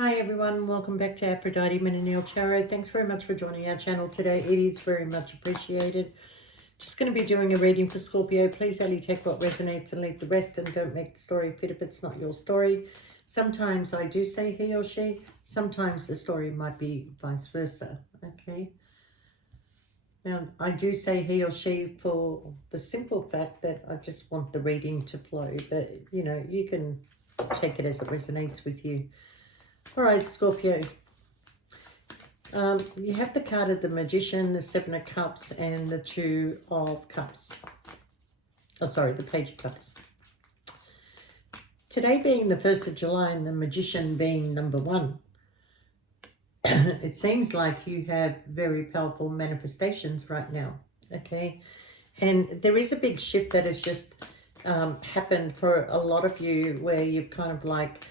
Hi everyone, welcome back to Aphrodite Menonil Tarot. Thanks very much for joining our channel today. It is very much appreciated. Just going to be doing a reading for Scorpio. Please only take what resonates and leave the rest, and don't make the story fit if it's not your story. Sometimes I do say he or she. Sometimes the story might be vice versa. Okay. Now, I do say he or she for the simple fact that I just want the reading to flow. But, you know, you can take it as it resonates with you. All right, Scorpio. You have the card of the Magician, the Seven of Cups, and the Two of Cups. Oh, sorry, the Page of Cups. Today being the 1st of July and the Magician being number 1, it seems like you have very powerful manifestations right now, okay? And there is a big shift that has just happened for a lot of you where you've kind of like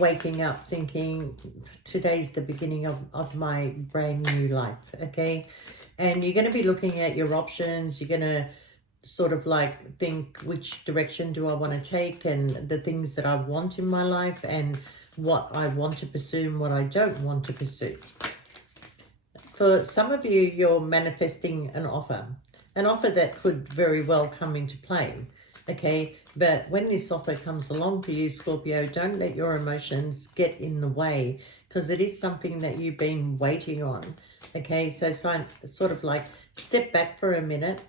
waking up thinking today's the beginning of my brand new life, okay? And you're going to be looking at your options. You're going to sort of like think, which direction do I want to take, and the things that I want in my life, and what I want to pursue and what I don't want to pursue. For some of you, you're manifesting an offer that could very well come into play, okay? But when this offer comes along for you, Scorpio, don't let your emotions get in the way, because it is something that you've been waiting on, okay? So sort of like step back for a minute,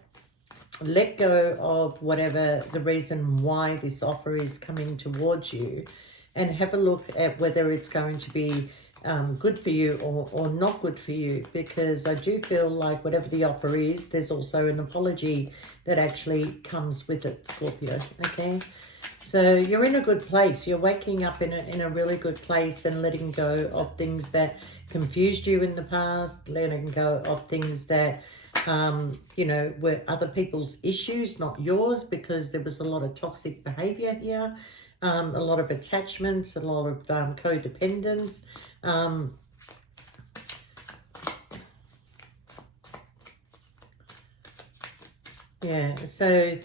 let go of whatever the reason why this offer is coming towards you, and have a look at whether it's going to be good for you or not good for you, because I do feel like whatever the offer is, there's also an apology that actually comes with it, Scorpio, okay? So you're in a good place. You're waking up in a really good place and letting go of things that confused you in the past, letting go of things that, you know, were other people's issues, not yours, because there was a lot of toxic behavior here. A lot of attachments, a lot of codependence. Yeah, so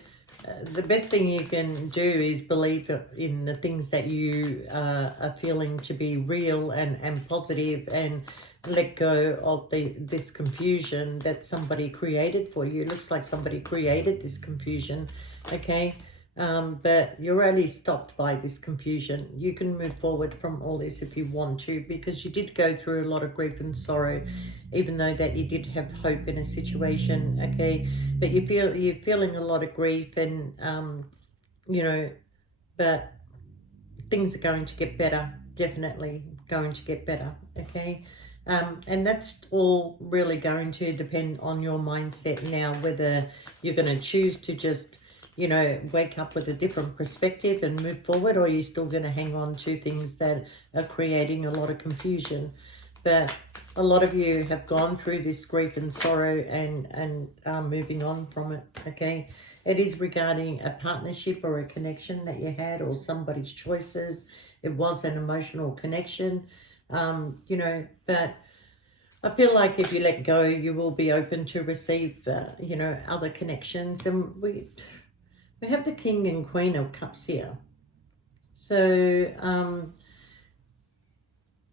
the best thing you can do is believe in the things that you are feeling to be real and positive, and let go of this confusion that somebody created for you. It looks like somebody created this confusion, okay? But you're only stopped by this confusion. You can move forward from all this if you want to, because you did go through a lot of grief and sorrow, even though that you did have hope in a situation, okay? But you're feeling a lot of grief, and you know, but things are going to get better, definitely going to get better, okay? And that's all really going to depend on your mindset now, whether you're going to choose to just, you know, wake up with a different perspective and move forward, or you're still going to hang on to things that are creating a lot of confusion. But a lot of you have gone through this grief and sorrow and are moving on from it, okay? It is regarding a partnership or a connection that you had, or somebody's choices. It was an emotional connection, you know, but I feel like if you let go, you will be open to receive, you know, other connections. And we have the King and Queen of Cups here. So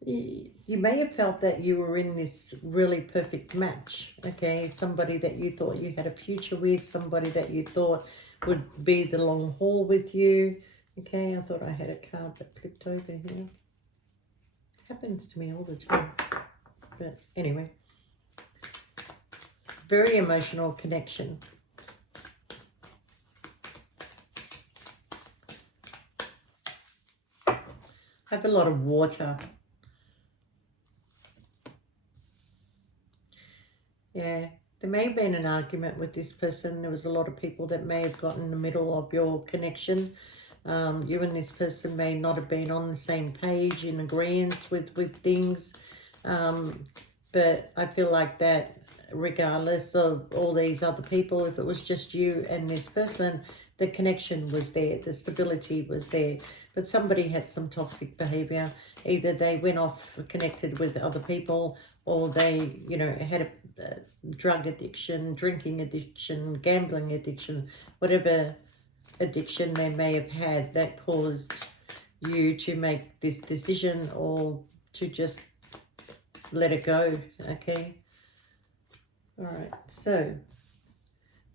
you may have felt that you were in this really perfect match, okay? Somebody that you thought you had a future with, somebody that you thought would be the long haul with you, okay? I thought I had a card that flipped over here. Happens to me all the time. But anyway, very emotional connection. I have a lot of water. Yeah, there may have been an argument with this person. There was a lot of people that may have gotten in the middle of your connection. You and this person may not have been on the same page in agreement with things. But I feel like that regardless of all these other people, if it was just you and this person, the connection was there, the stability was there. But somebody had some toxic behavior. Either they went off connected with other people, or they, you know, had a drug addiction, drinking addiction, gambling addiction, whatever addiction they may have had that caused you to make this decision, or to just let it go, okay? All right, so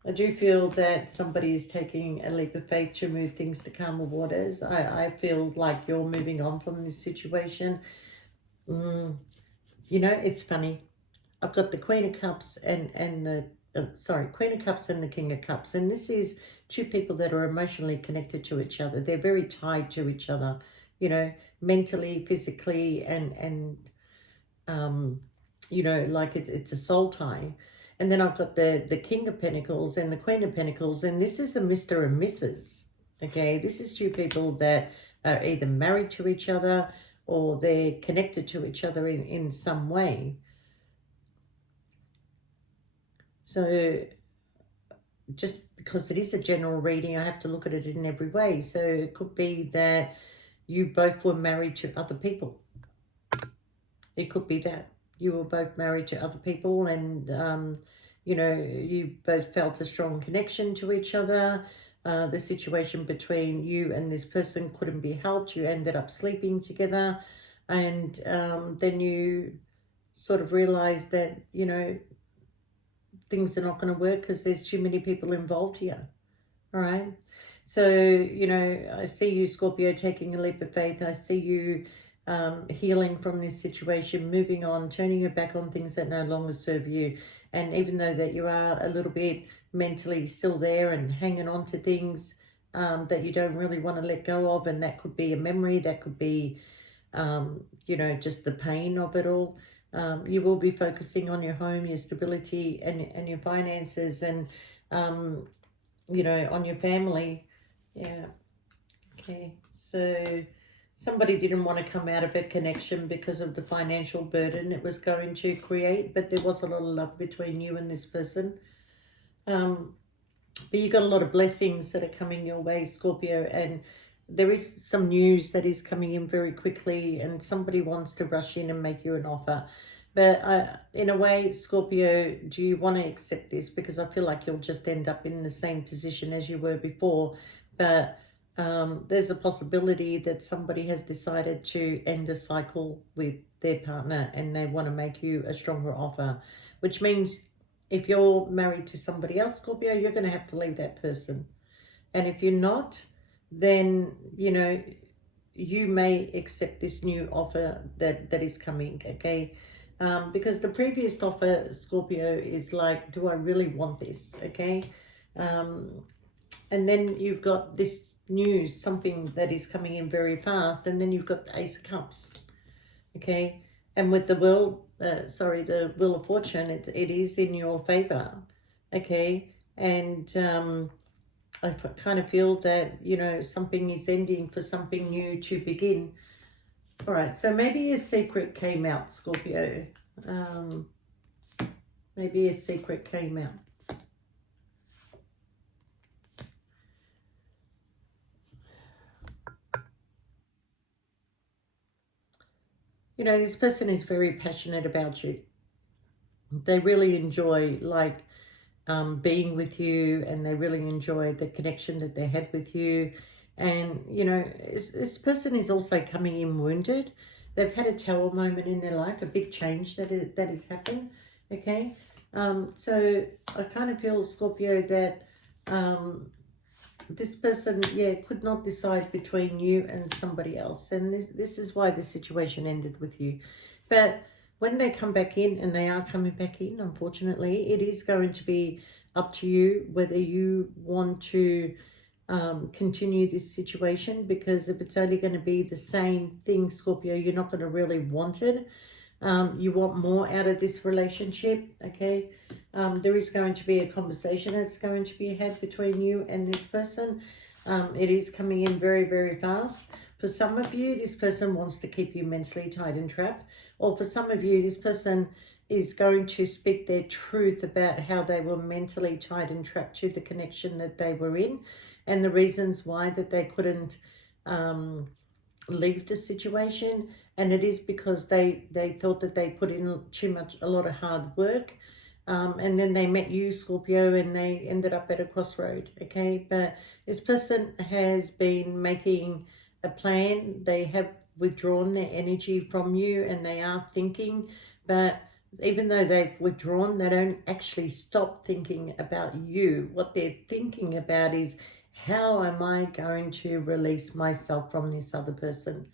I do feel that somebody is taking a leap of faith to move things to calmer waters. I feel like you're moving on from this situation. You know, it's funny. I've got the Queen of Cups and the, Queen of Cups and the King of Cups. And this is two people that are emotionally connected to each other. They're very tied to each other, you know, mentally, physically, and you know, like it's a soul tie. And then I've got the King of Pentacles and the Queen of Pentacles, and this is a Mr. and Mrs. Okay, this is two people that are either married to each other or they're connected to each other in some way. So just because it is a general reading, I have to look at it in every way. So it could be that you both were married to other people. It could be that you were both married to other people, and you know, you both felt a strong connection to each other. The situation between you and this person couldn't be helped. You ended up sleeping together, and then you sort of realized that, you know, things are not going to work because there's too many people involved here. All right. So, you know, I see you, Scorpio, taking a leap of faith. I see you healing from this situation, moving on, turning your back on things that no longer serve you. And even though that you are a little bit mentally still there and hanging on to things that you don't really want to let go of, and that could be a memory, that could be, you know, just the pain of it all. You will be focusing on your home, your stability, and your finances, and, you know, on your family. Yeah. Okay. So somebody didn't want to come out of a connection because of the financial burden it was going to create, but there was a lot of love between you and this person. But you got a lot of blessings that are coming your way, Scorpio, and there is some news that is coming in very quickly, and somebody wants to rush in and make you an offer. But in a way, Scorpio, do you want to accept this? Because I feel like you'll just end up in the same position as you were before. But there's a possibility that somebody has decided to end a cycle with their partner and they want to make you a stronger offer, which means if you're married to somebody else, Scorpio, you're going to have to leave that person. And if you're not, then, you know, you may accept this new offer that is coming, okay? Because the previous offer, Scorpio, is like, do I really want this, okay? And then you've got this news, something that is coming in very fast, and then you've got the Ace of Cups, okay? And with the the Wheel of Fortune, it is in your favor, okay? And I kind of feel that, you know, something is ending for something new to begin. All right, so maybe a secret came out, Scorpio. Maybe a secret came out. You know, this person is very passionate about you. They really enjoy, like, being with you, and they really enjoy the connection that they had with you. And, you know, this person is also coming in wounded. They've had a tower moment in their life, a big change that has happened, okay? So I kind of feel, Scorpio, that this person, yeah, could not decide between you and somebody else. And this is why the situation ended with you. But when they come back in, and they are coming back in, unfortunately, it is going to be up to you whether you want to continue this situation, because if it's only going to be the same thing, Scorpio, you're not going to really want it. You want more out of this relationship, okay? There is going to be a conversation that's going to be had between you and this person. It is coming in very, very fast. For some of you, this person wants to keep you mentally tied and trapped. Or for some of you, this person is going to speak their truth about how they were mentally tied and trapped to the connection that they were in, and the reasons why that they couldn't leave the situation. And it is because they thought that they put in a lot of hard work. And then they met you, Scorpio, and they ended up at a crossroad, okay? But this person has been making a plan. They have withdrawn their energy from you and they are thinking, but even though they've withdrawn, they don't actually stop thinking about you. What they're thinking about is, how am I going to release myself from this other person?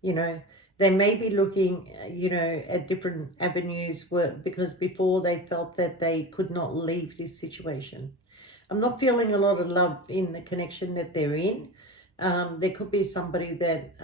You know, they may be looking, at different avenues because before they felt that they could not leave this situation. I'm not feeling a lot of love in the connection that they're in. There could be somebody that,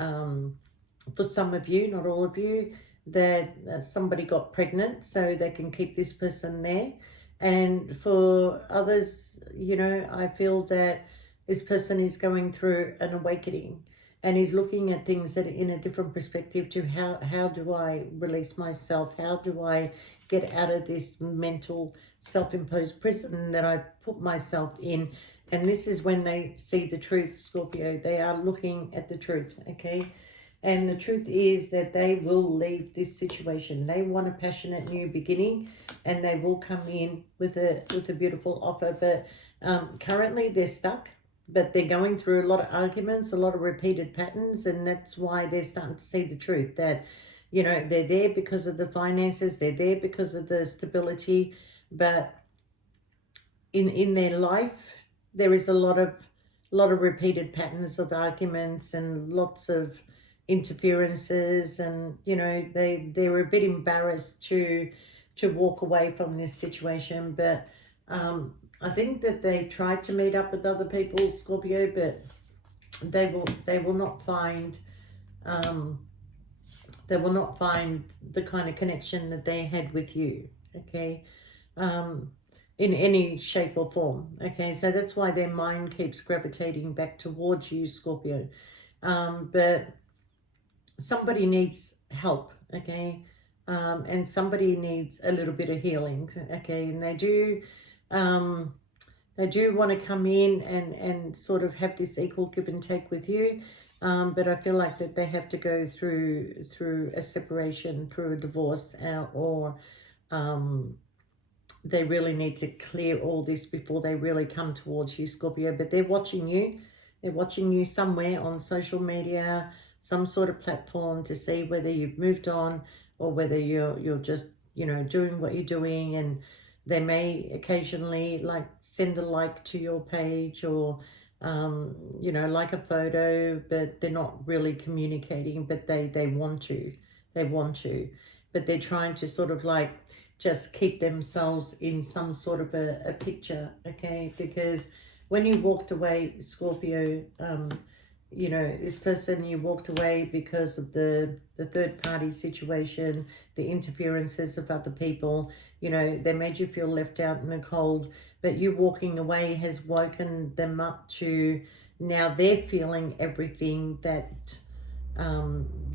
for some of you, not all of you, that somebody got pregnant so they can keep this person there. And for others, I feel that this person is going through an awakening and is looking at things that are in a different perspective to how do I release myself? How do I get out of this mental self-imposed prison that I put myself in? And this is when they see the truth, Scorpio. They are looking at the truth, okay? And the truth is that they will leave this situation. They want a passionate new beginning, and they will come in with a beautiful offer. But currently they're stuck, but they're going through a lot of arguments, a lot of repeated patterns, and that's why they're starting to see the truth that, they're there because of the finances, they're there because of the stability, but in their life there is a lot of repeated patterns of arguments and lots of interferences, and they're a bit embarrassed to walk away from this situation. But I think that they tried to meet up with other people, Scorpio, but they will not find the kind of connection that they had with you, okay, in any shape or form, okay. So that's why their mind keeps gravitating back towards you, Scorpio. But somebody needs help, okay, and somebody needs a little bit of healing, okay, and they do want to come in and sort of have this equal give and take with you. But I feel like that they have to go through a separation, through a divorce, or they really need to clear all this before they really come towards you, Scorpio. But they're watching you. They're watching you somewhere on social media, some sort of platform, to see whether you've moved on or whether you're just, doing what you're doing. And they may occasionally like send a like to your page, or like a photo, but they're not really communicating, but they want to. But they're trying to sort of like just keep themselves in some sort of a picture, okay? Because when you walked away, Scorpio, this person, you walked away because of the third party situation, the interferences of other people. They made you feel left out in the cold, but you walking away has woken them up to, now they're feeling everything that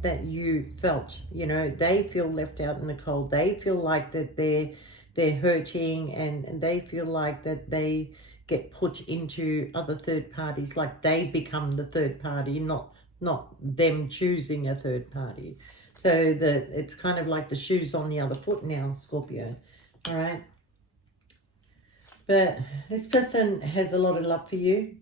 that you felt. They feel left out in the cold. They feel like that they're hurting, and they feel like that they get put into other third parties, like they become the third party, not them choosing a third party. So it's kind of like the shoes on the other foot now, Scorpio. All right. But this person has a lot of love for you,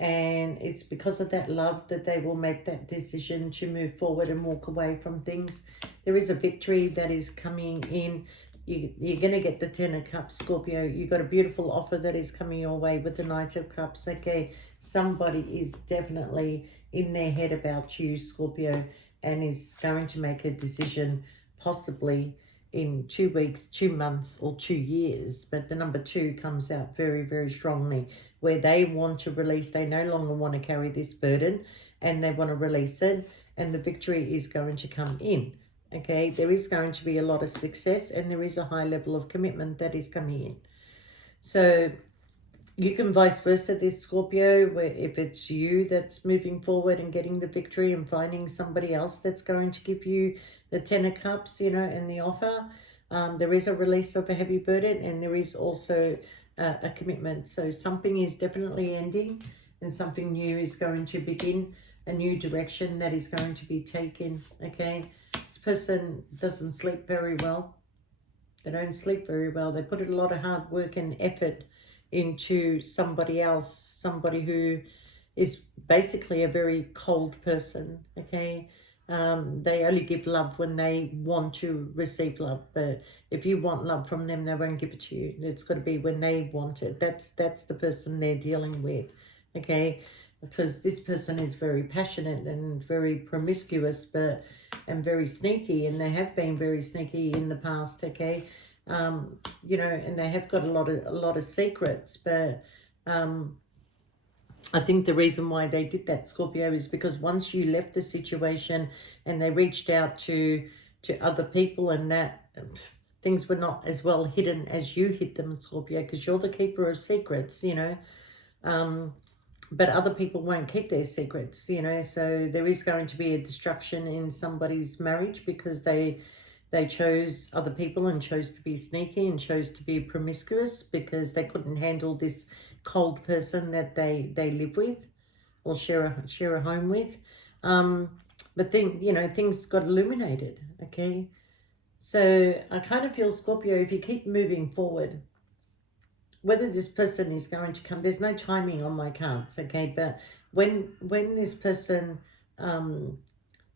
and it's because of that love that they will make that decision to move forward and walk away from things. There is a victory that is coming in. You're going to get the 10 of Cups, Scorpio. You've got a beautiful offer that is coming your way with the Knight of Cups, okay? Somebody is definitely in their head about you, Scorpio, and is going to make a decision possibly in 2 weeks, 2 months, or 2 years. But the number 2 comes out very, very strongly, where they want to release. They no longer want to carry this burden, and they want to release it, and the victory is going to come in. Okay, there is going to be a lot of success, and there is a high level of commitment that is coming in. So you can vice versa this, Scorpio, where if it's you that's moving forward and getting the victory and finding somebody else that's going to give you the 10 of Cups, and the offer, there is a release of a heavy burden, and there is also a commitment. So something is definitely ending, and something new is going to begin, a new direction that is going to be taken, okay? This person doesn't sleep very well. They don't sleep very well. They put a lot of hard work and effort into somebody else, somebody who is basically a very cold person, okay? They only give love when they want to receive love. But if you want love from them, they won't give it to you. It's got to be when they want it. That's the person they're dealing with, okay? Because this person is very passionate and very promiscuous, and very sneaky, and they have been very sneaky in the past, okay? You know, and they have got a lot of secrets, but I think the reason why they did that, Scorpio, is because once you left the situation and they reached out to other people, and that things were not as well hidden as you hid them, Scorpio, because you're the keeper of secrets, you know. But other people won't keep their secrets, you know. So there is going to be a destruction in somebody's marriage because they chose other people and chose to be sneaky and chose to be promiscuous because they couldn't handle this cold person that they live with or share a home with. But then, you know, things got illuminated, okay? So I kind of feel, Scorpio, if you keep moving forward, whether this person is going to come, there's no timing on my cards, okay? But when this person,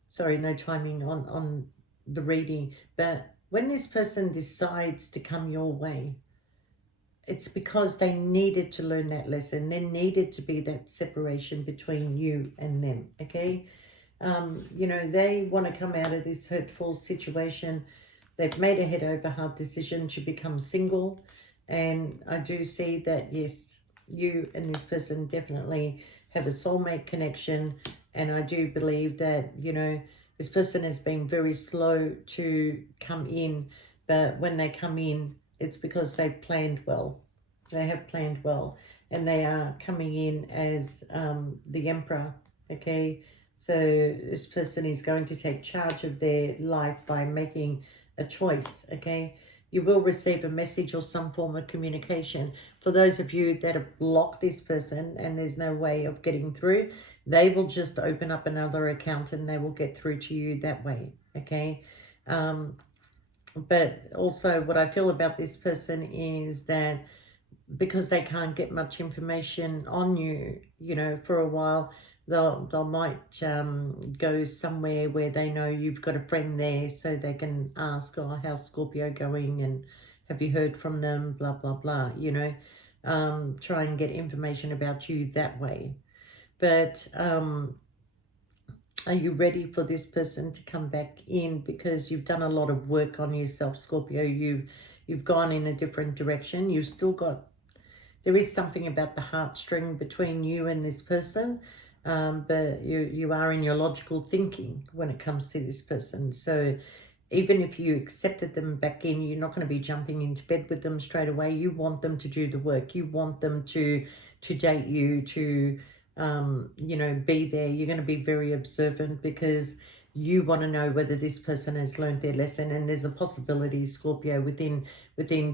sorry, no timing on the reading, but when this person decides to come your way, it's because they needed to learn that lesson. There needed to be that separation between you and them, okay? You know, they want to come out of this hurtful situation. They've made a head over heart decision to become single. And I do see that, yes, you and this person definitely have a soulmate connection. And I do believe that, you know, this person has been very slow to come in. But when they come in, it's because they've planned well. They have planned well. And they are coming in as the Emperor, okay? So this person is going to take charge of their life by making a choice, okay? You will receive a message or some form of communication. For those of you that have blocked this person and there's no way of getting through, they will just open up another account and they will get through to you that way, okay? But also what I feel about this person is that because they can't get much information on you, you know, for a while, they might go somewhere where they know you've got a friend there, so they can ask, oh, how's Scorpio going, and have you heard from them, blah blah blah, you know. Try and get information about you that way. But are you ready for this person to come back in? Because you've done a lot of work on yourself, Scorpio. You've gone in a different direction. You've still got, there is something about the heartstring between you and this person, but you are in your logical thinking when it comes to this person. So even if you accepted them back in, you're not going to be jumping into bed with them straight away. You want them to do the work. You want them to date you, to you know, be there. You're going to be very observant because you want to know whether this person has learned their lesson. And there's a possibility, Scorpio, within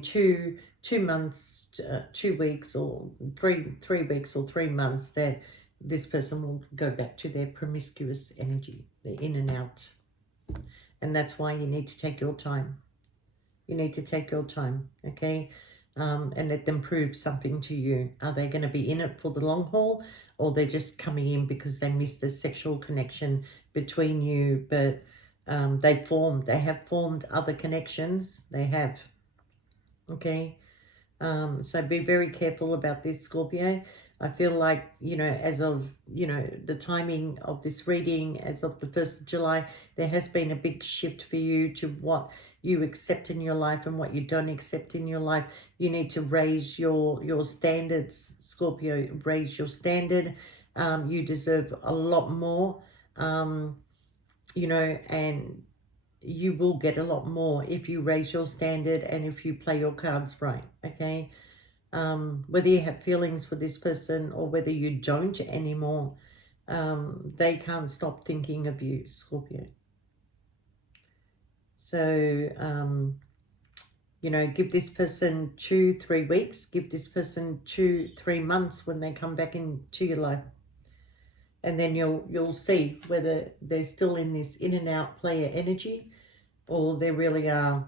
2 months, 2 weeks, or three weeks or 3 months, that this person will go back to their promiscuous energy, the in and out. And that's why you need to take your time. You need to take your time, okay? And let them prove something to you. Are they going to be in it for the long haul, or they're just coming in because they missed the sexual connection between you? But they have formed other connections. They have, okay? So be very careful about this, Scorpio. I feel like, you know, as of, you know, the timing of this reading, as of the 1st of July, there has been a big shift for you to what you accept in your life and what you don't accept in your life. You need to raise your standards, Scorpio. Raise your standard. You deserve a lot more, you know, and you will get a lot more if you raise your standard and if you play your cards right, okay? Whether you have feelings for this person or whether you don't anymore, they can't stop thinking of you, Scorpio. So, you know, give this person 2-3 weeks, give this person 2-3 months when they come back into your life. And then you'll see whether they're still in this in and out player energy, or they really are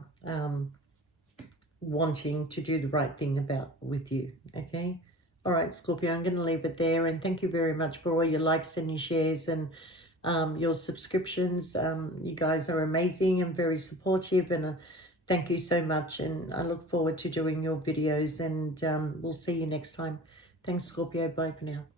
wanting to do the right thing with you, okay? All right, Scorpio, I'm going to leave it there, and thank you very much for all your likes and your shares, and your subscriptions. You guys are amazing and very supportive, and thank you so much, and I look forward to doing your videos, and we'll see you next time. Thanks, Scorpio. Bye for now.